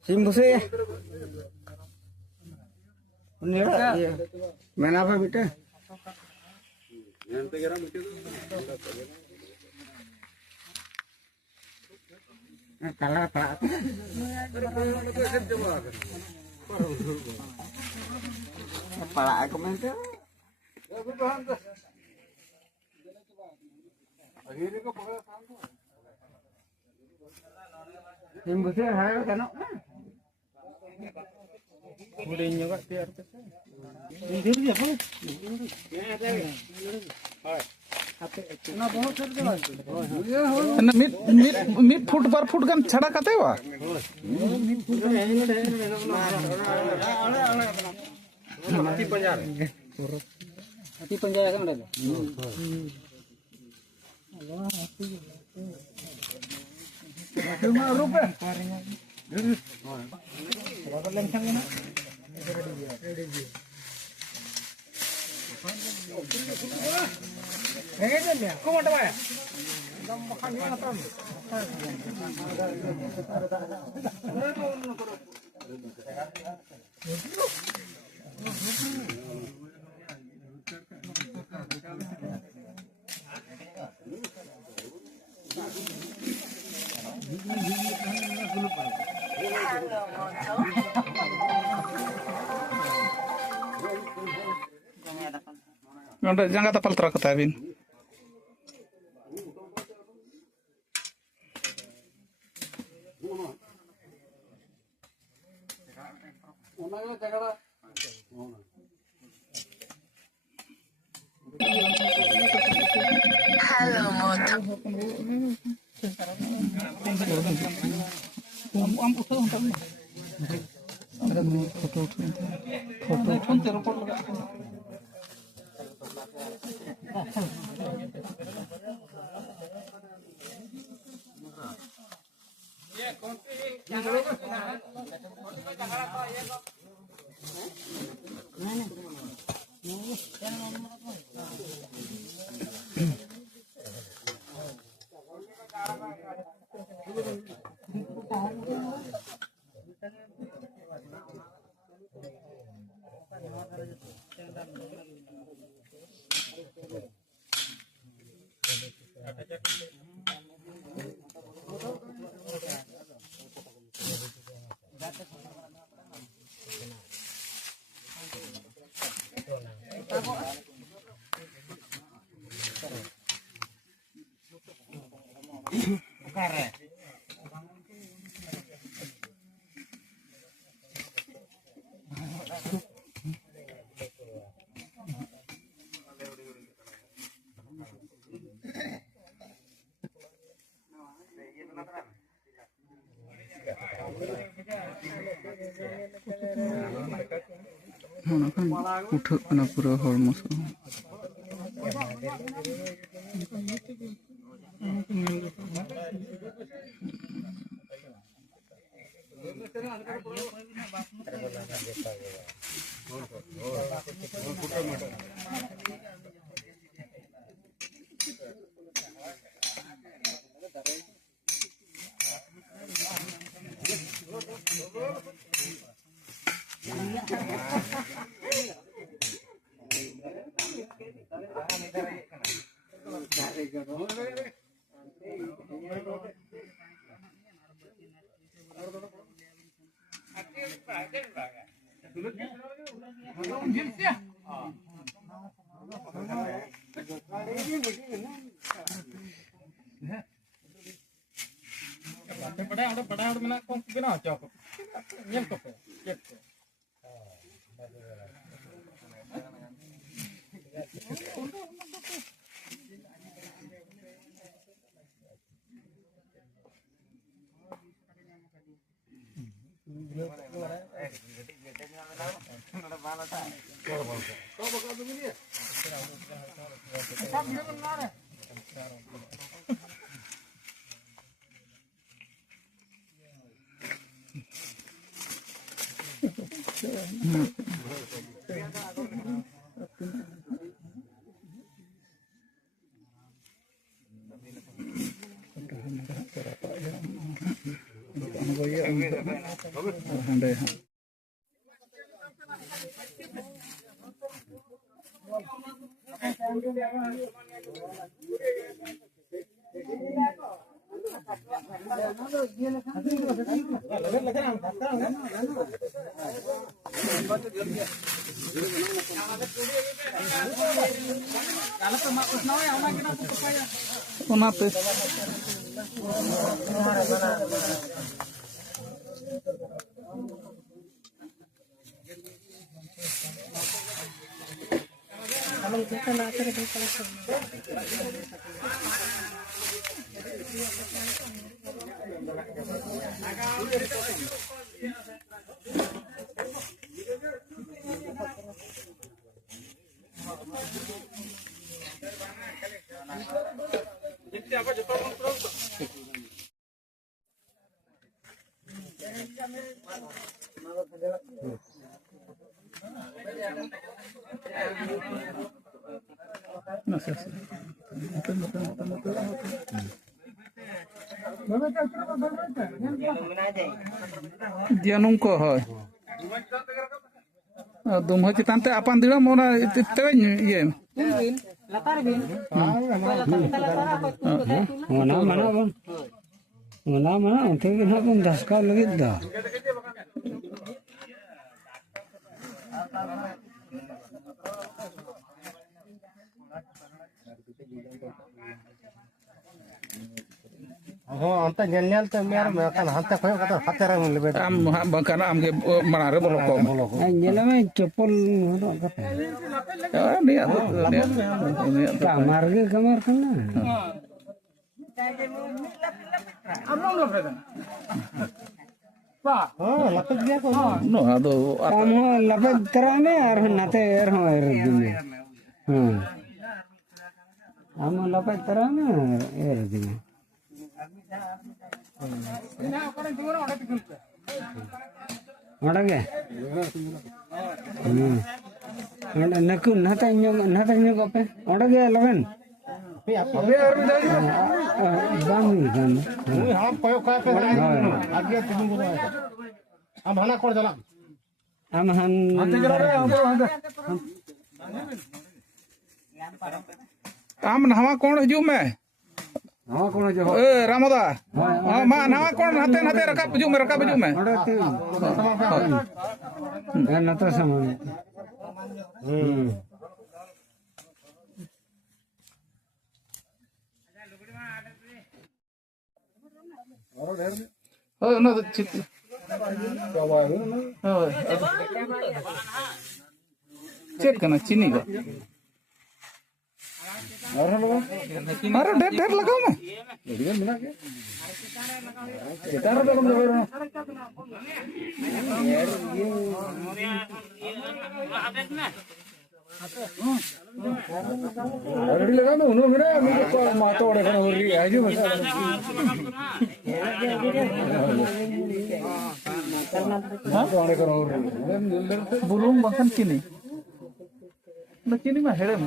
Sim busi. Main apa beta? Kalah pak. Kepala aku mentor. Sim busi harus kan? Udah nyokap tiar tu. Ini dia apa? मीट फुट पर फुट गन छड़ा कते वा Hati penjara kan ada. cuma rupiah jangan tapal terak ketabin. Udah kena pura hormos. Padahal menak kong kena cok. Nyel kok. Onate. Dia nungko hoy. Dumho चितान ते अपन दिड़ा मोना तेवे ये latar bin mana mana bang mana mana untuk kita pun daskal lagi dah Oh, anta nyel tuh biar makan hantar koyo kata hateran lebih. Bangkana am ke manare boloko. nyala main cepol mana kata Ya dia kamar ke kamar kena Oh, lapet dia kok. no ado kamu lapet terane arhan nate arhan air dunia kamu lapet terane air dunia ada ke? Ada nakun natanya apa? Ada ke lawan? Bami kan. हम कोयो का पे आगे तुम को हम हना कर जला Amahan. am nawa kon hiju me Hawa kono jo. Ramoda ma nawa kon hate rakap hiju me Ada tu. Nata sama. oh no chit cek kana chini ko Maro der lagaw mo. Bulung makan kini. Nah kini mah helm.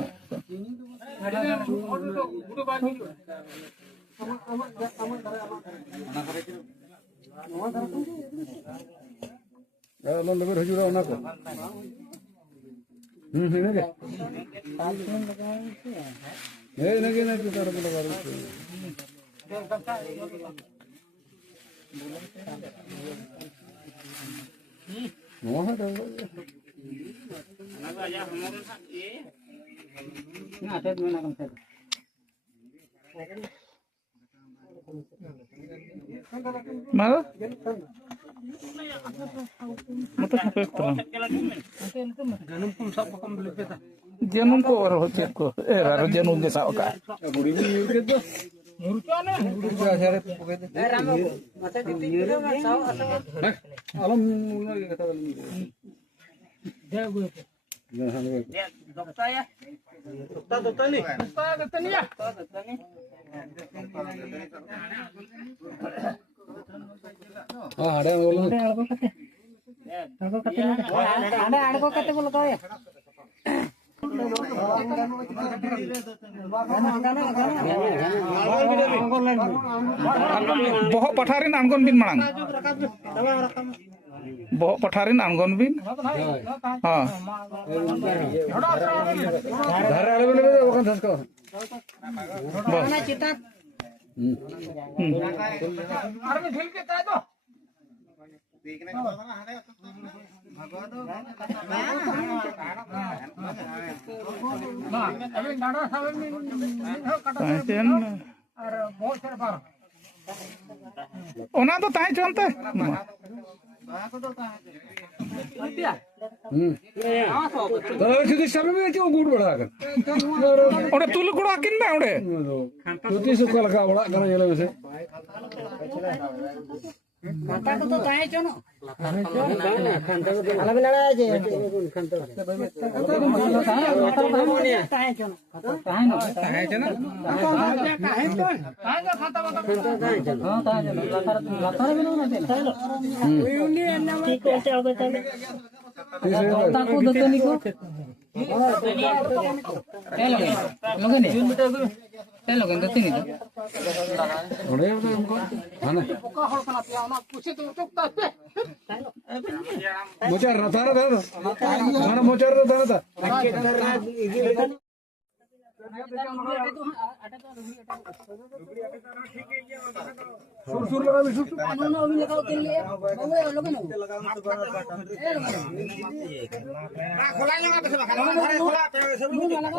Mana? Mata sampai terang. Janum ko aro cek ko. Aro janum ke sao ka. Alam lagi kata ada yang ngomong. Bohok patarin anggon bin manang. Bohok patarin anggon bin. Ah. Dhara ada bukan dasko. Mana citat? Ona to tahe chonte. Kalau sudah sampai macam gugur berakan. Ode tul gudo akin ba ode. Jadi suka laka berakan karena jalan mesti. Kata ko to tahe chono. Mocar, nata nata. Mana mocar nata nata. Sur lगा भी sur.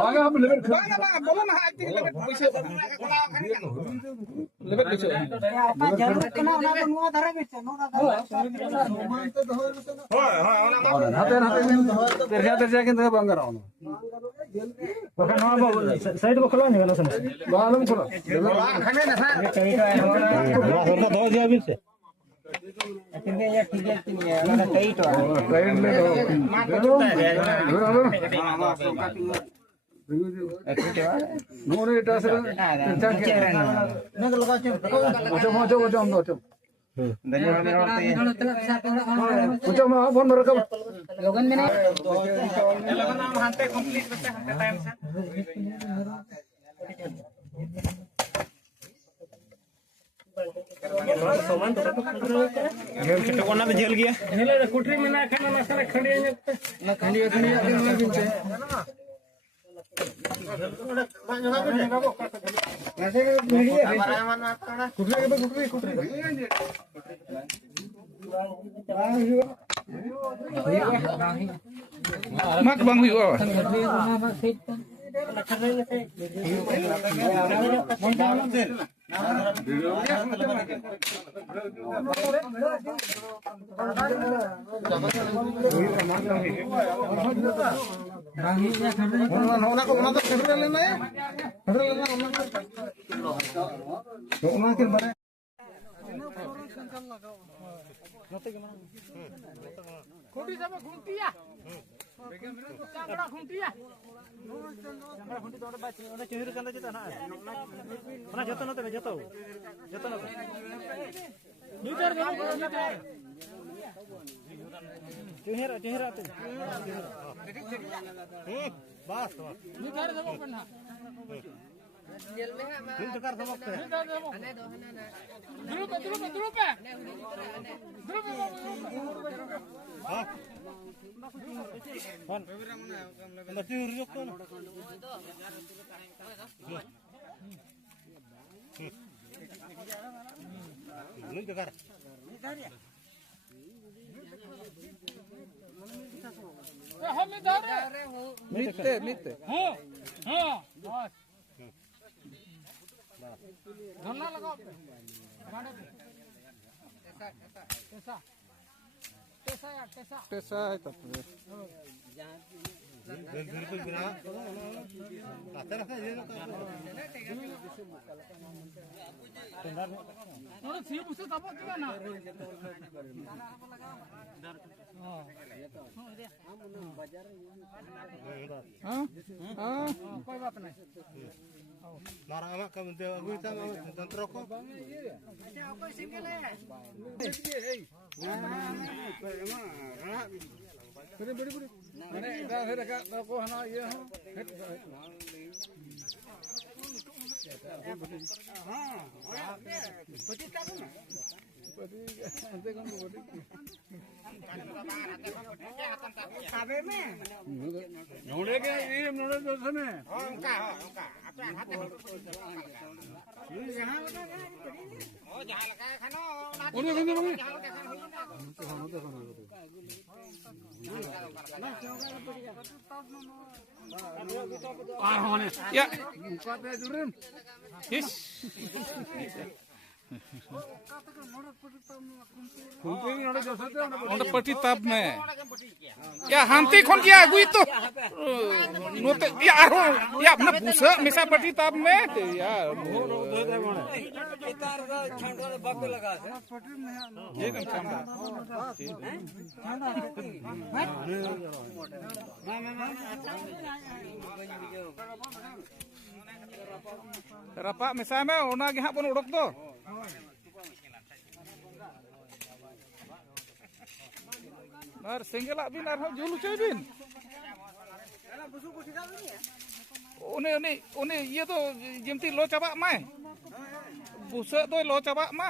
आगे हम level बोलो ना level पीछे जरूरत कना ओना तो नुआ धरे बेचे नोना हाते तेरे के अंदर बंगा रहा हूं साइड को खुला नहीं वाला समझ बाहर में खुला खाने ना सर सरदा दो दिया बिल से कितने ये ठीक है ना टाइट है ट्रेन ले दो नोने इटा से अच्छा क्या ना तो लगा चो Ucap maaf, phone merekam. लोगन में नहीं लोगन नाम हांते कंप्लीट करते हांते टाइम से. जेल कितने कोना में जेल गया? नहीं ले कुटरी में ना खाना मसाला खड़ी है ना खड़ी है ना बिनते. Mak bang huyo. Kunti sama kunti ya. Cangkra kunti ya. Cangkra kunti to baca. Ona cuhir kan jeta na. Ona jeta na te jeta. Jeta na. Meter meter. Cuhir ate. Bas. Meter sama kan. Jail में है मैं तो कर सबक है आने दो है ना ध्रुव पे हां कौन बच्चे रुक तो नहीं तो कर हम इधर मिते हां बस धरना लगाओ पे ऐसा Tesay tapre. Marah amat kamu dia aku kita dan rokok. Beri. Mana dah dekat rokok hana ya. Ya. Yes. Onda pati tab में या हांती खोन किया अगुई तो नोते या आरो या अपना बुसा मिसा पटी ताब में या इतार छंडो बापे लगा है ये कम छांडा रपा मिसा में ओना के हां बन उड़क दो और सिंगल बिन और जुलू चे बिन उन्हें ये तो जिमती लो चाबा माय बुसा तो लो चाबा मा